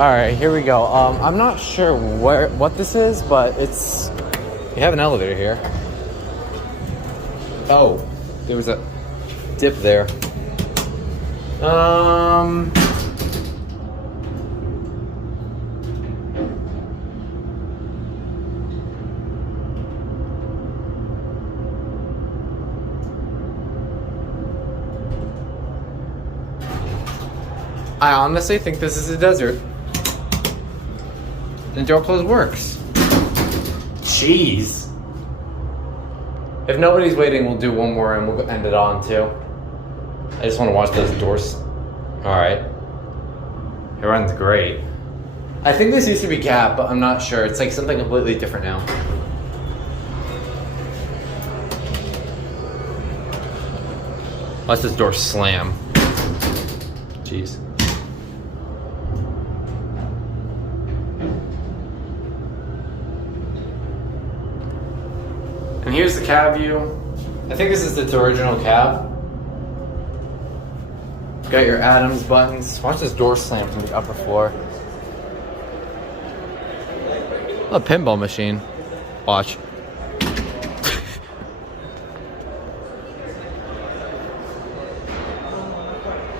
Alright, here we go. I'm not sure what this is, but it's... You have an elevator here. Oh, there was a dip there. I honestly think this is a desert. And door close works. Jeez. If nobody's waiting, we'll do one more and we'll end it on too. I just want to watch those doors. Alright. It runs great. I think this used to be Gap, but I'm not sure. It's like something completely different now. Watch this door slam. Jeez. And here's the cab view. I think this is its original cab. Got your Adams buttons. Watch this door slam from the upper floor. A pinball machine. Watch.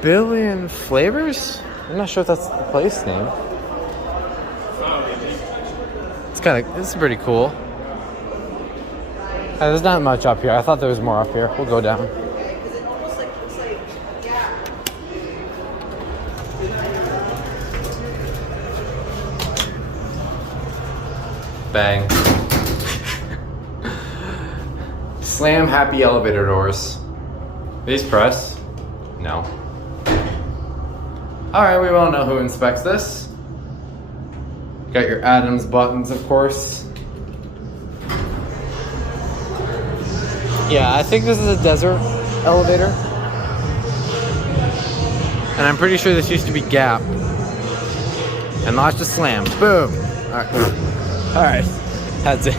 Billion Flavors? I'm not sure if that's the place name. It's pretty cool. There's not much up here. I thought there was more up here. We'll go down. Bang. Slam happy elevator doors. These press? No. Alright, we all know who inspects this. Got your Adams buttons, of course. Yeah, I think this is a desert elevator. And I'm pretty sure this used to be Gap. And watch the slam. Boom! Alright. Alright. That's it.